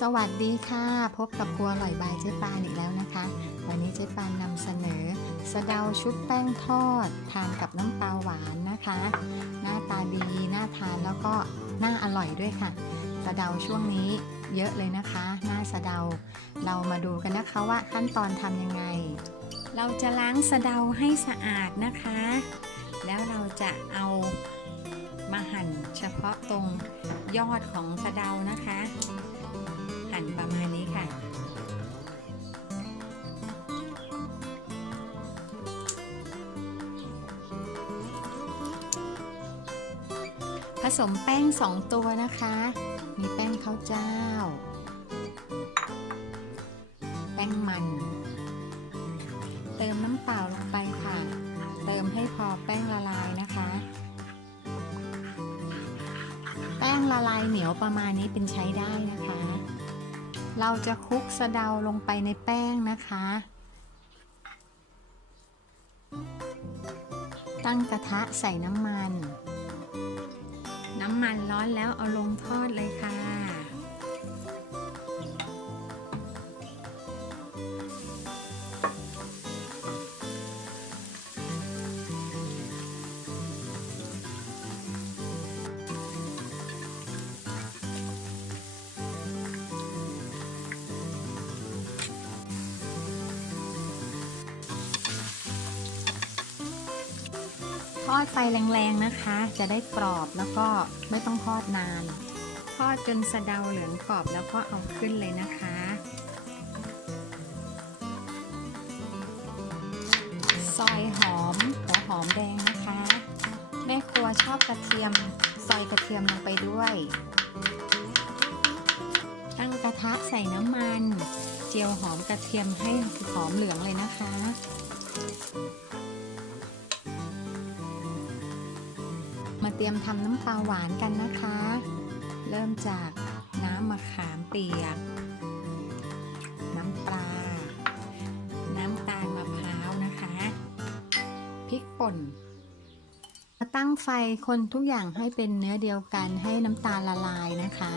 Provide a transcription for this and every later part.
สวัสดีค่ะ พบกับครัวอร่อยบายเจ๊ปานอีกแล้วนะคะ วันนี้เจ๊ปานนำเสนอ สะเดาชุบแป้งทอด ทานกับน้ำปลาหวานนะคะ หน้าตาดีน่าทานแล้วก็น่าอร่อยด้วยค่ะ สะเดาช่วงนี้เยอะเลยนะคะ หน้าสะเดา เรามาดูกันนะคะว่าขั้นตอนทำยังไง เราจะล้างสะเดาให้สะอาดนะคะ แล้วเราจะเอามาหั่นเฉพาะตรงยอดของสะเดานะคะ ผสมแป้ง2ตัวนะคะ มีแป้งข้าวเจ้า แป้งมัน เติมน้ำเปล่าลงไปค่ะ เติมให้พอแป้งละลายนะคะ แป้งละลายเหนียวประมาณนี้เป็นใช้ได้นะคะ เราจะคลุกสะเดาลงไปในแป้งนะคะตั้งกระทะใส่น้ำมัน มันร้อนแล้วเอาลงทอดเลยค่ะ ทอดไฟแรงๆนะคะ จะได้กรอบแล้วก็ไม่ต้องทอดนาน ทอดจนสะเดาเหลืองกรอบแล้วก็เอาขึ้นเลยนะคะ ซอยหอมหัวหอมแดงนะคะ แม่ครัวชอบกระเทียม ซอยกระเทียมลงไปด้วย ตั้งกระทะใส่น้ำมัน เจียวหอมกระเทียมให้หอมเหลืองเลยนะคะ มาเตรียมทำน้ำปลาหวานกันนะคะ เริ่มจากน้ำมะขามเปียก น้ำปลา น้ำตาลมะพร้าวนะคะ พริกป่น มาตั้งไฟคนทุกอย่างให้เป็นเนื้อเดียวกันให้น้ำตาลละลายนะคะ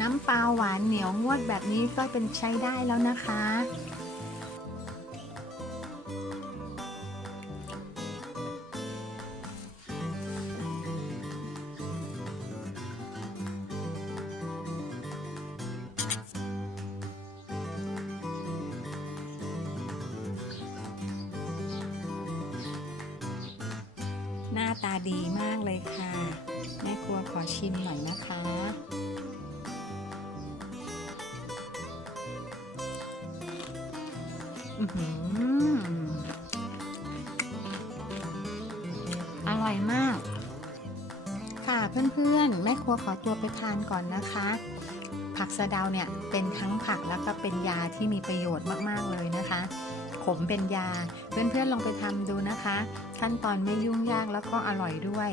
น้ำปลาหวานเหนียวงวดแบบนี้ก็เป็นใช้ได้แล้วนะคะาตาดีมากเลยค่ะ แม่ครัวขอชิมหน่อยนะคะอือหืออร่อยมาก ค่ะเพื่อนๆ แม่ครัวขอตัวไปทานก่อนนะคะ ผักสะเดาเนี่ยเป็นทั้งผักแล้วก็เป็นยาที่มีประโยชน์มากๆเลยนะคะ ขมเป็นยา เพื่อนๆลองไปทำดูนะคะ ขั้นตอนไม่ยุ่งยากแล้วก็อร่อยด้วย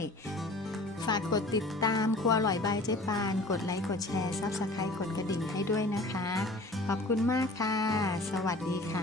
ฝากกดติดตามครัวอร่อยบายเจ๊ปาน กดไลค์กดแชร์ซับสไครต์กดกระดิ่งให้ด้วยนะคะ ขอบคุณมากค่ะ สวัสดีค่ะ